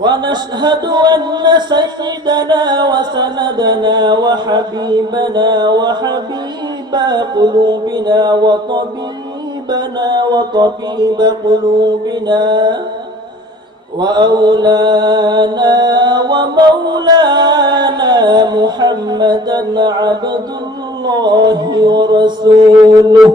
ونشهد أن سيدنا وسندنا وحبيبنا وحبيب قلوبنا وطبيبنا وطبيب قلوبنا وأولانا ومولانا محمدا عبد الله ورسوله.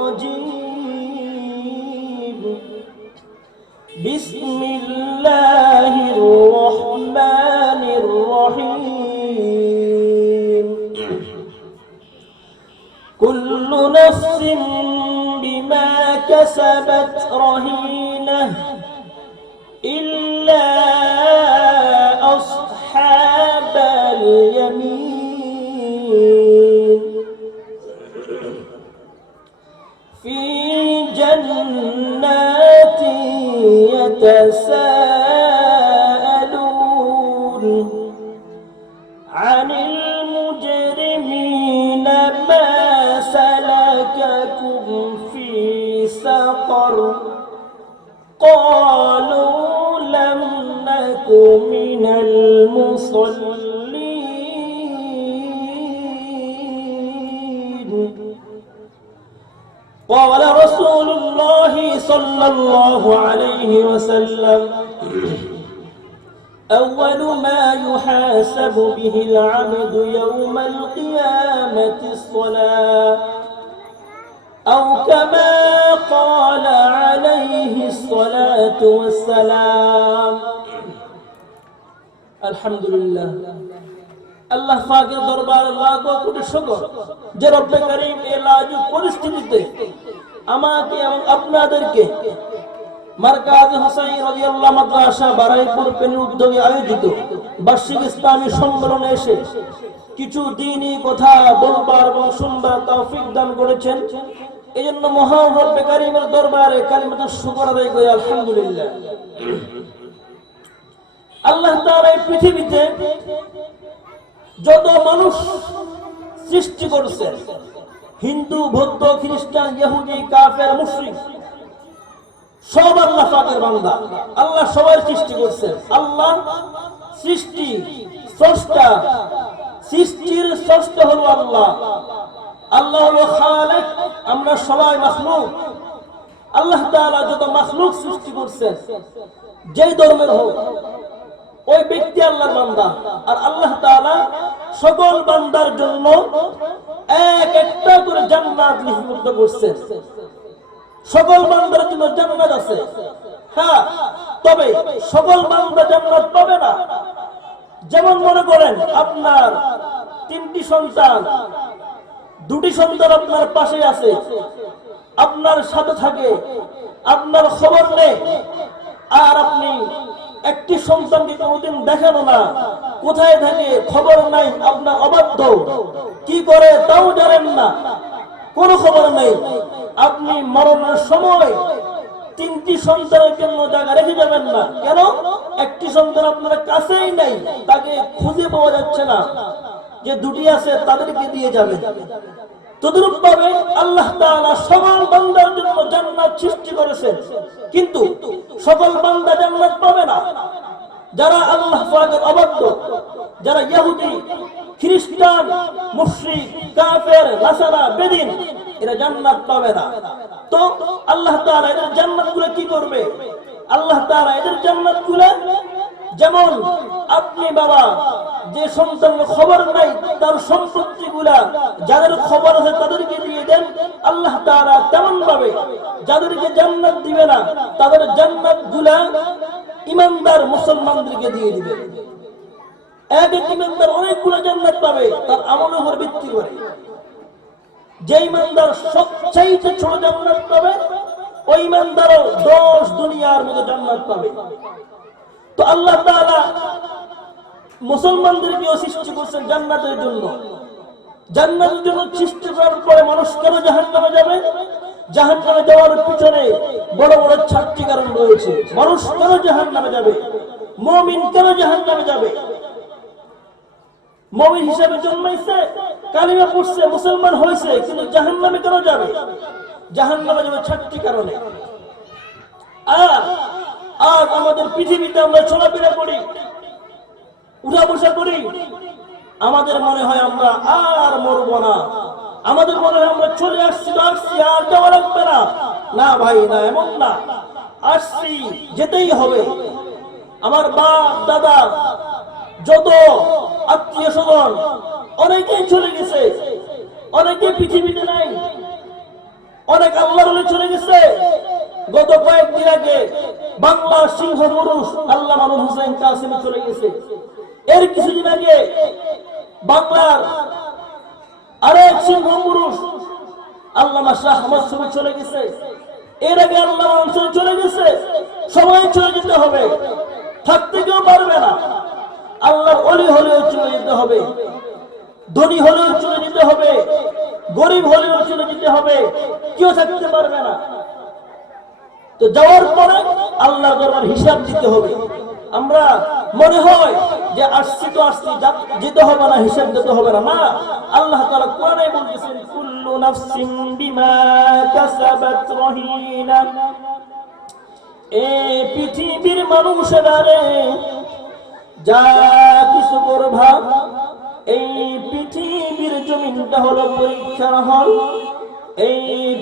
كسبت رهينة عليه وسلم أول ما يحاسب به العبد يوم القيامة الصلاة أو كما قال عليه الصلاة والسلام الحمد لله আল্লাহ পাকের দরবার লাখ কোটি শুকর যে রব্বে করিম এই লাজুক পরিস্থিতিতে আমাকে এবং আপনাদেরকে আল্লাহ এই পৃথিবীতে যত মানুষ সৃষ্টি করছেন হিন্দু বৌদ্ধ খ্রিস্টান ইহুদি কাফের মুসলিম সব আল্লাহ পাকের বান্দা। আল্লাহ সবাই সৃষ্টি করছেন। আল্লাহ সৃষ্টি স্রষ্টা। সৃষ্টির স্রষ্টা হলো আল্লাহ। আল্লাহ হলো খালেক। আমরা সবাই মাখলুক। আল্লাহ তাআলা যত মাখলুক সৃষ্টি করছেন, যেই ধর্মের হোক, ওই ব্যক্তি আল্লাহর বান্দা। আর আল্লাহ তাআলা সকল বান্দার জন্য এক একটা করে জান্নাত লিপিবদ্ধ করছেন। সকল বান্দার জন্য জান্নাত আছে। হ্যাঁ তবে সকল বান্দা জান্নাত পাবে না। যেমন মনে করেন আপনার তিনটি সন্তান, দুটি সন্তান আপনার পাশে আছে। আপনার সাথে থাকে, আপনার খবর নেই। আর আপনি একটি সন্তানকে কোনোদিন দেখানো না। কোথায় থাকে, খবর নাই, আপনার অবাধ্য। কি করে তাও জানেন না। কোনো খবর নেই। আপনি মরণের সময় তিনটি সন্তানের জন্য জায়গা রেখে যাবেন না। কেন? একটি সন্তান আপনার কাছেই নাই, তাকে খুঁজে পাওয়া যাচ্ছে না। যে দুটি আছে, তাদেরকে দিয়ে যাবে। তদরূপ ভাবে আল্লাহ সকল বান্দার জন্য জান্নাত সৃষ্টি করেছেন। কিন্তু সকল বান্দা জান্নাত পাবে না। যারা আল্লাহ পাকের অবাধ্য, যারা ইহুদি খ্রিস্টান, মুশরিক, কাফের, নাসারা, বেদিন এরা জান্নাত পাবে না। তো আল্লাহ তাআলা এদের জান্নাতগুলো কি করবে? আল্লাহ তাআলা এদের জান্নাতগুলো যেমন আপনি বাবা, যে সন্তানের খবর নাই, তার সম্পত্তি গুলা যাদের খবর আছে তাদেরকে দিয়ে দেন। আল্লাহ তাআলা তেমন ভাবে যাদেরকে জান্নাত দিবে না, তাদের জান্নাতগুলা ইমানদার মুসলমানদেরকে দিয়ে দিবে। এক এক ইমানদার অনেকগুলো জান্নাত পাবে, তার আমলের উপর ভিত্তি করে। যে ইমানদার সবচাইতে ছোট জান্নাত পাবে, ওই ইমানদারও দশ দুনিয়ার মতো জান্নাত পাবে। তো আল্লাহ তাআলা মুসলমানদেরকেও সৃষ্টি করছেন জান্নাতের জন্য। জান্নাতের জন্য সৃষ্টি করার পরে মানুষ কেন জাহান্নামে যাবে? জাহান্নামে যাওয়ার পিছনে বড় বড় চারটি কারণ রয়েছে। মানুষ কেন জাহান্নামে যাবে? মমিন কেন জাহান্নামে যাবে? মমিন হিসাবে জন্মাইছে, কালিমা পড়ছে, মুসলমান হয়েছে, কিন্তু জাহান্নামে কেন যাবে? জাহান্নামে যাবে চারটি কারণে। আর আজ আমাদের পৃথিবীতে আমরা চলাফেরা করি উঠা বসা করি, আমাদের মনে হয় আমরা আর মরবো না। আমাদের মনে হয় আমরা চলে আসছি, তো আসছি, আর যাওয়া লাগবে না। না ভাই, না এমন না। আসছি, যেতেই হবে। আমার বাপ, দাদা যত আত্মীয় স্বজন অনেকেই চলে গেছে, অনেকে পৃথিবীতে নাই, অনেক আল্লাহ বলে চলে গেছে। গত কয়েকদিন আগে বাংলার সিংহ পুরুষ আল্লাহ মামুন হুসেন কাসিম চলে গেছে। এর কিছুদিন আগে বাংলার আরেক সিংহ পুরুষ আল্লামা শাহ আহমদ ছবি চলে গেছে। এর আগে আল্লাহ চলে গেছে। সবাই চলে যেতে হবে, থাকতে কেউ পারবে না। আল্লাহর অলি হলেও চলে যেতে হবে, ধনী হলেও চলে যেতে হবে, গরিব হলেও চলে যেতে হবে, কেউ থাকতে পারবে না। তো যাওয়ার পরে আল্লাহ দরবার হিসাব দিতে হবে। আমরা মনে হয় যে আসছি তো আসছি যেতে হবে না, হিসাব দিতে হবে না। না, আল্লাহ তাআলা কোরআনে বলতেছেন, কুল্লু নাফসিন বিমা কাসাবাত রহিনা এই পৃথিবীর মানুষেরা রে যা কিছু করবা, এই পৃথিবীর জমিনটা হলো পরীক্ষার হল। এই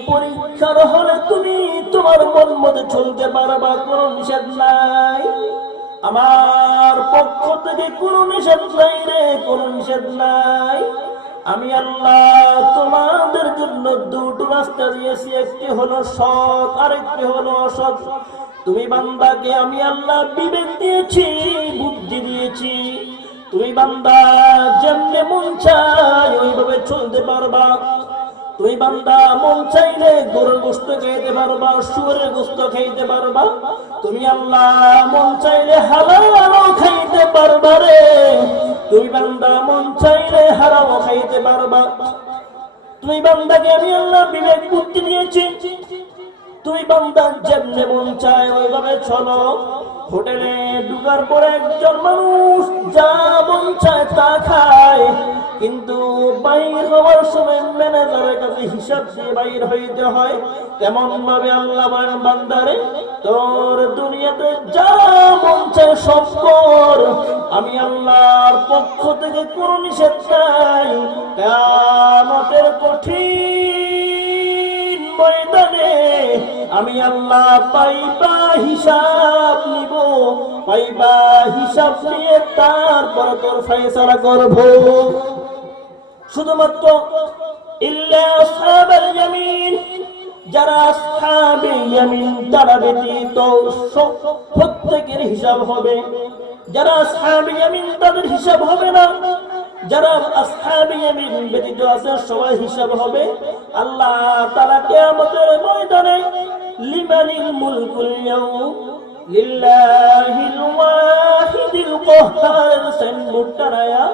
পরীক্ষার হলে তুমি তোমার মন মতো চলতে পারবা, কোনো নিষেধ নাই। আমার পক্ষ থেকে কোনো নিষেধ নাই রে, কোনো নিষেধ নাই। আমি আল্লাহ তোমাদের জন্য দুটো রাস্তা দিয়েছি, একটি হলো সৎ আরেকটি হলো অসৎ। তুমি বান্দাকে আমি আল্লাহ বিবেক দিয়েছি, বুদ্ধি দিয়েছি। তুমি বান্দা যেমনে মন চাই ওইভাবে চলতে পারবা। তুমি বান্দা মন চাইলে গরুর গোস্ত খাইতে পারবা, শুয়ারের গোস্ত খাইতে পারবা। তুমি আল্লাহ মন চাইলে হালালও খাইতে পারবা রে। তুমি বান্দা মন চাইলে হারাও খাইতে পারবা। তুমি বান্দাকে আমি আল্লাহ বিবেক বুদ্ধি দিয়েছি। তুমি বান্দা যেমনে মন চায়, ওইভাবে চলো। হোটেলে ঢুকার পরে একজন মানুষ যা মন চায় তা খায়। কিন্তু বাইর হওয়ার সময় ম্যানেজারের কাছে হিসাব দিয়ে বাইর হইতে হয় তেমন ভাবে আল্লাহ বান্দারে, তোর দুনিয়াতে যা মন চায় সব কর। আমি আল্লাহর পক্ষ থেকে কোনো নিষেধ নাই। আমি আল্লাহ পাইবা হিসাব নিব, পাইবা হিসাব নিয়ে তারপর তোর ফয়সালা করব। শুধুমাত্র ইল্লা আসহাবাল ইয়ামিন, যারা আসহাবে ইয়ামিন, তারা ব্যতীত প্রত্যেকের হিসাব হবে। যারা আসহাবে ইয়ামিন, তাদের হিসাব হবে না। যারা আসহাবে ইয়ামিন ব্যতীত আছে সবাই হিসাব হবে। আল্লাহ তাআলা কিয়ামতের ময়দানে মুলকুল ইয়াউম, লিল্লাহিল ওয়াহিদিল কাহ্হার সেন মুট্টারায়া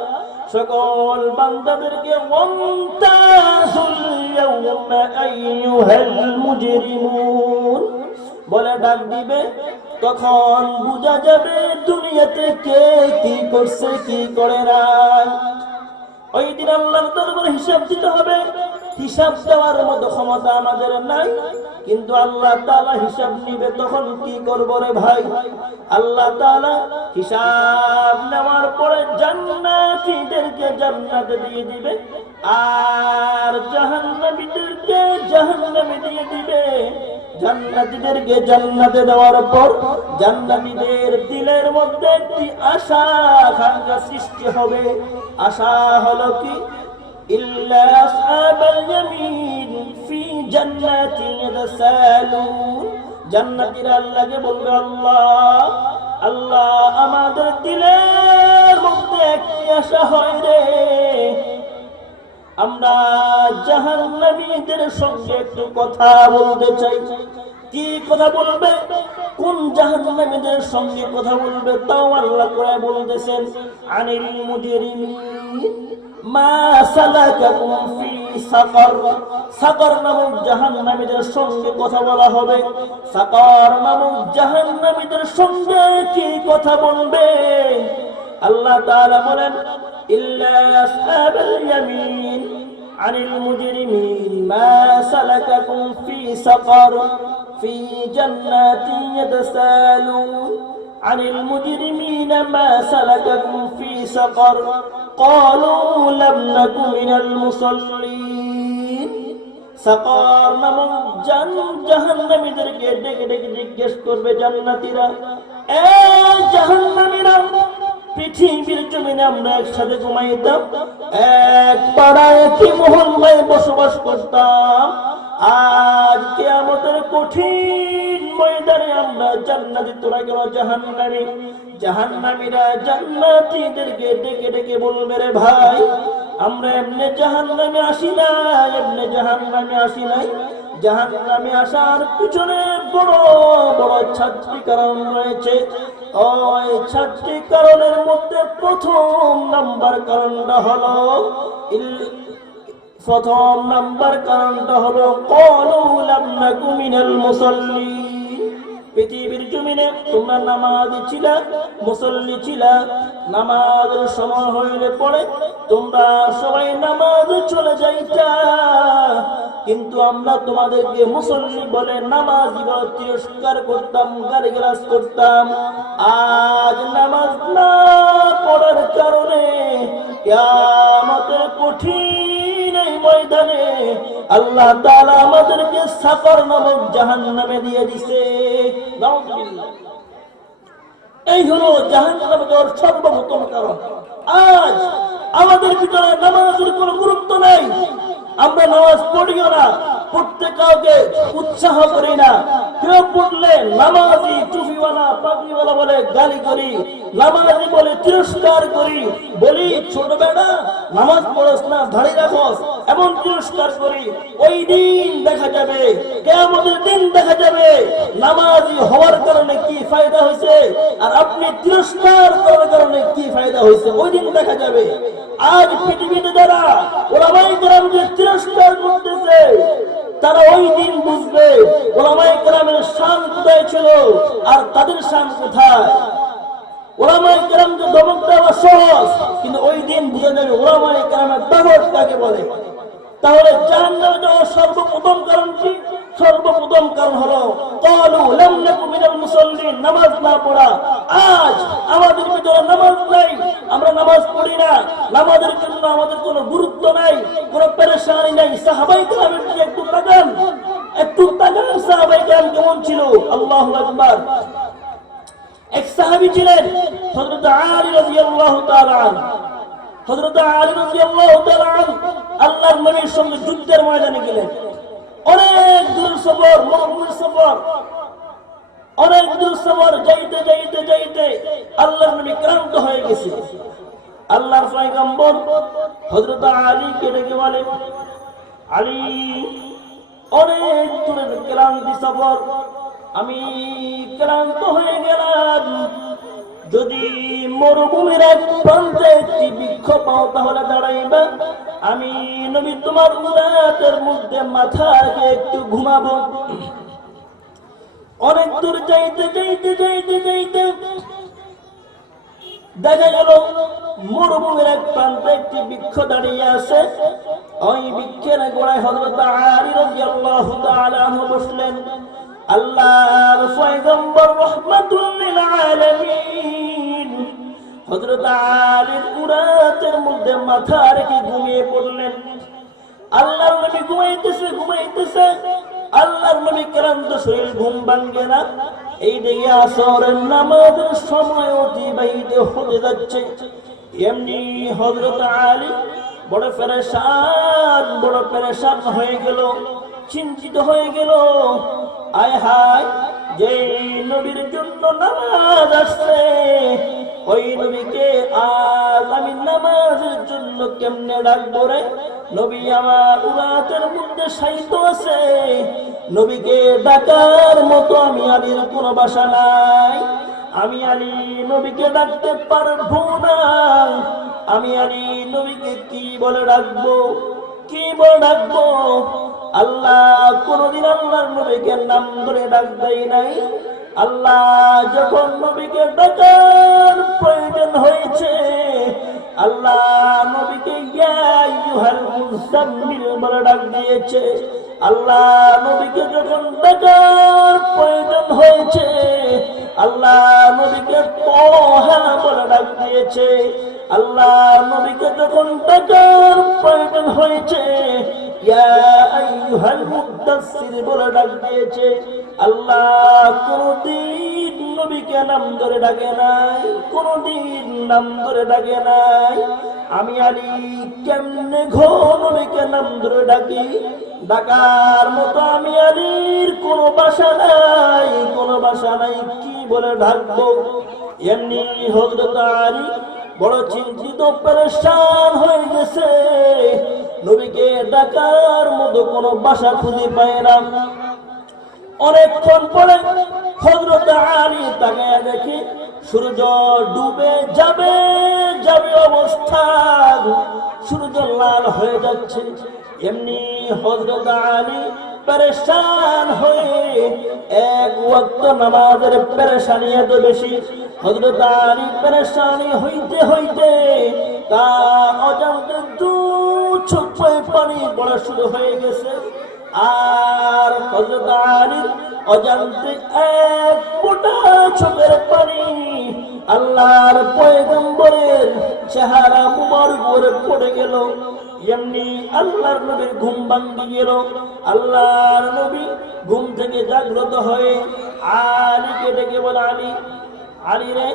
সকল বান্দাদেরকে ওয়ান্তাজুল ইয়াউমা আইয়ুহাল মুজরিমুন। বলে ডাক দিবে, তখন বোঝা যাবে দুনিয়াতে কে কি করছে, কি করে নাই। ওই দিন আল্লাহর দরবারে হিসাব দিতে হবে হিসাব দেওয়ার মতো ক্ষমতা আমাদের নাই। কিন্তু আল্লাহ তালা হিসাব নিবে তখন কি করব রে ভাই? আল্লাহ তালা হিসাব নেওয়ার পরে জান্নাতীদেরকে জান্নাতে দিয়ে দিবে আর জাহান্নামীদেরকে জাহান্নামে দিয়ে দিবে। জান্নাতীদেরকে জান্নাতে দেওয়ার পর জান্নাতীদের দিলের মধ্যে একটি আশা সৃষ্টি হবে। আশা হলো কি? إلا أصحاب اليمين في جنات يتسالون জান্নাতীরা আল্লাহকে বলবে আল্লাহ আল্লাহ আমাদের দিলের মধ্যে একটি আশা হয় রে আমরা জাহান্নামীদের সঙ্গে একটু কথা বলতে চাই। কি কথা বলবে? কোন জাহান্নামীদের সঙ্গে কথা বলবে? তাও আল্লাহ করে বলতেছেন, আনিল মুজরিমিন মা সালাকাকুম ফি সাকার। সাকার নামক জাহান্নামীদের সঙ্গে কথা বলা হবে। সাকার নামক জাহান্নামীদের সঙ্গে কি কথা বলবে? আল্লাহ তাআলা বলেন ইল্লা আসহাবাল ইয়ামিন عن المجرمين ما سلككم في سقر في جنات يتسالون عن المجرمين ما سلككم في سقر قالوا لم نك من المصلين সাকার নামক জান জাহান্নামীদেরকে ডেকে ডেকে জিজ্ঞেস করবে জান্নাতীরা এ জাহান্নামীরা পৃথিবীর জমিনে আমরা একসাথে ঘুমাইতাম। এক পাড়ায় একই মহল্লায় বসবাস করতাম। আজ কেয়ামতের কঠিন ময়দানে আমরা জান্নাতি তোরা গেল জাহান্নামী। জাহান্নামীরা জান্নাতীদেরকে ডেকে ডেকে বলবে, রে ভাই, আমরা এমনি জাহান্নামে আসি না, এমনি জাহান্নামে আসি নাই। জাহান্নামে আসার পিছনে বড় বড় ছাত্রী কারণ রয়েছে। ওই চারটি কারণের মধ্যে প্রথম নাম্বার কারণটা হলো প্রথম নাম্বার কারণটা হলো কলুলাম নাকু কুমিনাল মুসাল্লিন পৃথিবীর জমিনে তোমরা নামাজ ছিল, মুসল্লি ছিল, নামাজের সময় হইলে পরে তোমরা সবাই নামাজ চলে যাইতা। কিন্তু আমরা তোমাদেরকে মুসল্লি বলে নামাজি তিরস্কার করতাম, গালিগালাজ করতাম। আজ নামাজ না পড়ার কারণে কঠিন আল্লাহ তাআলা আমাদেরকে সাফার নামক জাহান্নামে দিয়ে দিছে। এই হলো জাহান্নামে যাওয়ার সর্বপ্রথম কারণ। আজ আমাদের ভিতরে নামাজের কোনো গুরুত্ব নেই। আমরা নামাজ পড়িও না, পড়তে কাউকে উৎসাহ করি না। কেউ পড়লে নামাজি, টুপিওয়ালা, পাগড়িওয়ালা বলে গালি করি, নামাজি বলে তিরস্কার করি, বলি, ছোট বেটা নামাজ পড়স না ধাড়ি রাখস, এমন তিরস্কার করি, ওই দিন দেখা যাবে কেমনের দিন দেখা যাবে, নামাজি হওয়ার কারণে কি ফায়দা হয়েছে, আর আপনি তিরস্কার করার কারণে কি ফায়দা হয়েছে, ওই দিন দেখা যাবে। আজ পৃথিবীতে যারা ওলামাই গ্রাম যে তিরস্কার করতেছে তারা ওই দিন বুঝবে ওলামাই গ্রামের শান কোথায় ছিল আর তাদের শান কোথায়। ওলামাই কেরাম যে দমক দেওয়া সহজ, কিন্তু ওই দিন বুঝে কেরামের দমক কাকে বলে। তাহলে সর্বপ্রথম কারণ কি? সর্বপ্রথম কারণ হলো নামাজ না পড়া। আজ আমাদের ভিতরে নামাজ নাই, আমরা নামাজ পড়ি না। নামাজের জন্য আমাদের কোনো গুরুত্ব নাই, কোনো পেরেশানি নাই। সাহাবাই কেরামের দিকে একটু তাকান একটু তাকান সাহাবাই কেমন ছিল, আল্লাহু এক সাহাবী ছিলেন, হযরত আলী রাদিয়াল্লাহু তাআলা হযরত আলী রাদিয়াল্লাহু তাআলা আল্লাহর নবীর সঙ্গে যুদ্ধের ময়দানে গেলেন। অনেক দূর সফর সফর। অনেক দূর সফর, যাইতে যাইতে যাইতে আল্লাহর নবী ক্লান্ত হয়ে গেছে। আল্লাহর পয়গম্বর হযরত আলী কে ডেকে বলে, আলী অনেক দূরের ক্লান্তি সফর। আমি ক্লান্ত হয়ে গেলাম। যদি মরুভূমির এক প্রান্তে একটি বৃক্ষ পাও, তাহলে দাঁড়াইবা। আমি নবী তোমার উদাতের মধ্যে মাথা একটু ঘুমাবো। অনেক দূর যাইতে যাইতে যাইতে যাইতে দেখা গেল, মরুভূমির এক প্রান্তে একটি বৃক্ষ দাঁড়িয়ে আছে। ওই বৃক্ষের গোড়ায় হযরত আলী রাদিয়াল্লাহু তাআলা বসলেন। আল্লাহর পয়গম্বর রাহমাতুল লিল আলামিন। হযরত আলীর উরাতের মধ্যে মাথা রেখে ঘুমিয়ে পড়লেন। আল্লাহর নবী ঘুমাইতেছে ঘুমাইতেছে। আল্লাহর নবী ক্লান্ত শরীর ঘুম ভাঙ্গে না। এই দিকে আসরের নামাজের সময় অতিবাহিত হতে যাচ্ছে। এমনি হজরত আলী বড় পেরেশান বড় পেরেশান হয়ে গেল, চিন্তিত হয়ে গেল। আয় হায় যে নবীর জন্য নামাজ আসছে, ওই নবীকে আজ আমি নামাজের জন্য কেমনে ডাকবো রে? নবী আমার উরাতের মধ্যে সাহিত্য আছে। নবীকে ডাকার মতো আমি আলীর কোনো বাসা নাই। আমি আলী নবীকে ডাকতে পারব না। আমি আলী নবীকে কি বলে ডাকবো? কি বলে ডাকবো? আল্লাহ কোনদিন আল্লাহর নবীকে নাম ধরে ডাক দেয় নাই। আল্লাহ যখন নবীকে ডাকার প্রয়োজন হয়েছে, আল্লাহ নবীকে ইয়া আইয়ুহাল মুজাম্মিল বলে ডাক দিয়েছে। আল্লাহ নবীকে যখন ডাকার প্রয়োজন হয়েছে, আল্লাহ নবীকে তোহা বলে ডাক দিয়েছে, আল্লাহ নবীকে যখন ডাকার প্রয়োজন হয়েছে বলে ডাক দিয়েছে, আল্লাহ কোনদিন নবীকে নাম ধরে ডাকে নাই, কোনদিন নাম ধরে ডাকে নাই। আমি আলী কেমনে ঘো নবীকে নাম ধরে ডাকি? ডাকার মতো আমি আলীর কোনো বাসা নাই, কোনো বাসা নাই, কি বলে ডাকবো? এমনি হজরত আলী বড় চিন্তিত পরেশান হয়ে গেছে। নবীকে ডাকার মতো কোনো বাসা খুঁজে পায় না। অনেকক্ষণ পরে হজরত আলী তাকে দেখি সূর্য ডুবে যাবে যাবে অবস্থা সূর্য লাল হয়ে যাচ্ছে। এমনি হজরত আলী পরেশান হয়ে এক ওয়াক্ত নামাজের পেরেশানি এত বেশি। হজরত আলী পেরেশানি হইতে হইতে তা অজান্তে দু চোখে পানি পড়া শুরু হয়ে গেছে। আর হজরত আলীর অজান্তে এক ফোঁটা চোখের পানি আল্লাহর পয়গম্বরের চেহারা মুবারক করে পড়ে গেল। এমনি আল্লাহর নবীর ঘুম ভাঙ্গি গেল। আল্লাহর নবী ঘুম থেকে জাগ্রত হয়ে আলীকে ডেকে বলে, আলী আলী রে,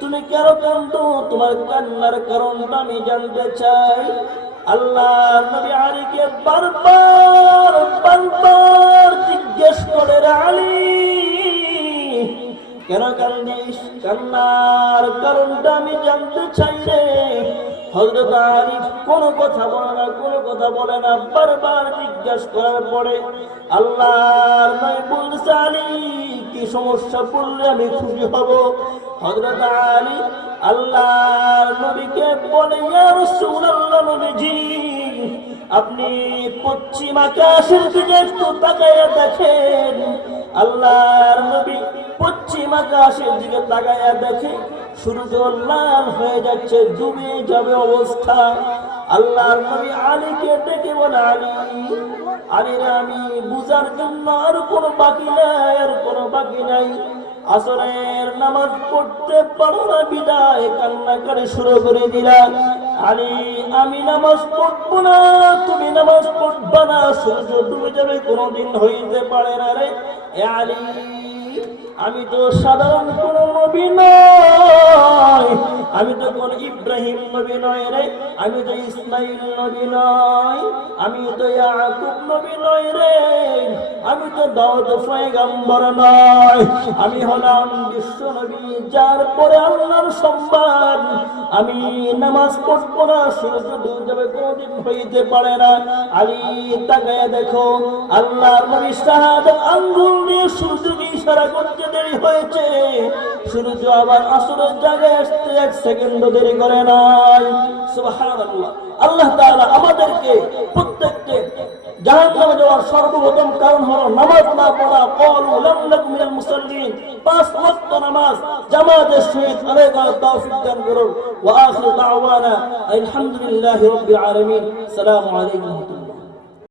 তুমি কেন কান্দ তোমার কান্নার কারণটা আমি জানতে চাই। আল্লাহ নবী আলীকে বারবার বারবার জিজ্ঞেস করে আলী, কেন কান্দিস? কান্নার কারণটা আমি জানতে চাই রে। হজরত আলী কোনো কথা বলে না, কোনো কথা বলে না, বারবার জিজ্ঞাস করার পরে আল্লাহর নয় বলছে আলী, কি সমস্যা? পড়লে আমি খুশি হব। হজরত আলী আল্লাহর নবীকে বলে রাসূলুল্লাহ নবীজি, আপনি পশ্চিম আকাশের দিকে একটু তাকাইয়া দেখেন। আল্লাহর নবী পশ্চিম আকাশের দিকে তাকাইয়া দেখে সূর্য লাল হয়ে যাচ্ছে, ডুবে যাবে অবস্থা। আল্লাহর নবী আলীকে ডেকে বলে, আলী, আলীরে আমি বুঝার জন্য আর কোনো বাকি নাই, আর কোনো বাকি নাই। আসরের নামাজ পড়তে পারো না, বিদায় কান্না করে শুরু করে দিলা। আলী আমি নামাজ পড়ব না, তুমি নামাজ পড়বা না, সূর্য ডুবে যাবে, কোনোদিন হইতে পারে না রে। আলী, আমি তো সাধারণ কোনো নবী নয়। আমি তো কোন ইব্রাহিম নবী নয় রে, আমি তো ইসমাইল নবী নয়, আমি তো ইয়াকুব নবী নয় রে, আমি তো দাউদ পয়গম্বর নয়, আমি হলাম বিশ্ব নবী, যার পরে আল্লাহর সম্মান। আমি নামাজ পড়ব না, সূর্য ডুবে যাবে, কোনদিন হইতে পারে না। আলী, তাকায় দেখো, আল্লাহর নবী শাহাদাত আঙ্গুল দিয়ে সূর্যকে ইশারা করতে দেরি হয়েছে। সূর্য আবার আসরের জায়গায় আসতে এক সেকেন্ড দেরি করে নাই। সুবহানাল্লাহ। আল্লাহ তাআলা আমাদেরকে প্রত্যেককে জাহান্নামে যাওয়ার সর্বপ্রথম কারণ হলো নামাজ না পড়া। লাম নাকুম মিনাল মুসাল্লিন। পাঁচ ওয়াক্ত নামাজ জামাতের সহিত দান করুন। ওয়া দাওয়ানা আলহামদুলিল্লাহি রাব্বিল আলামিন। আলাইকুম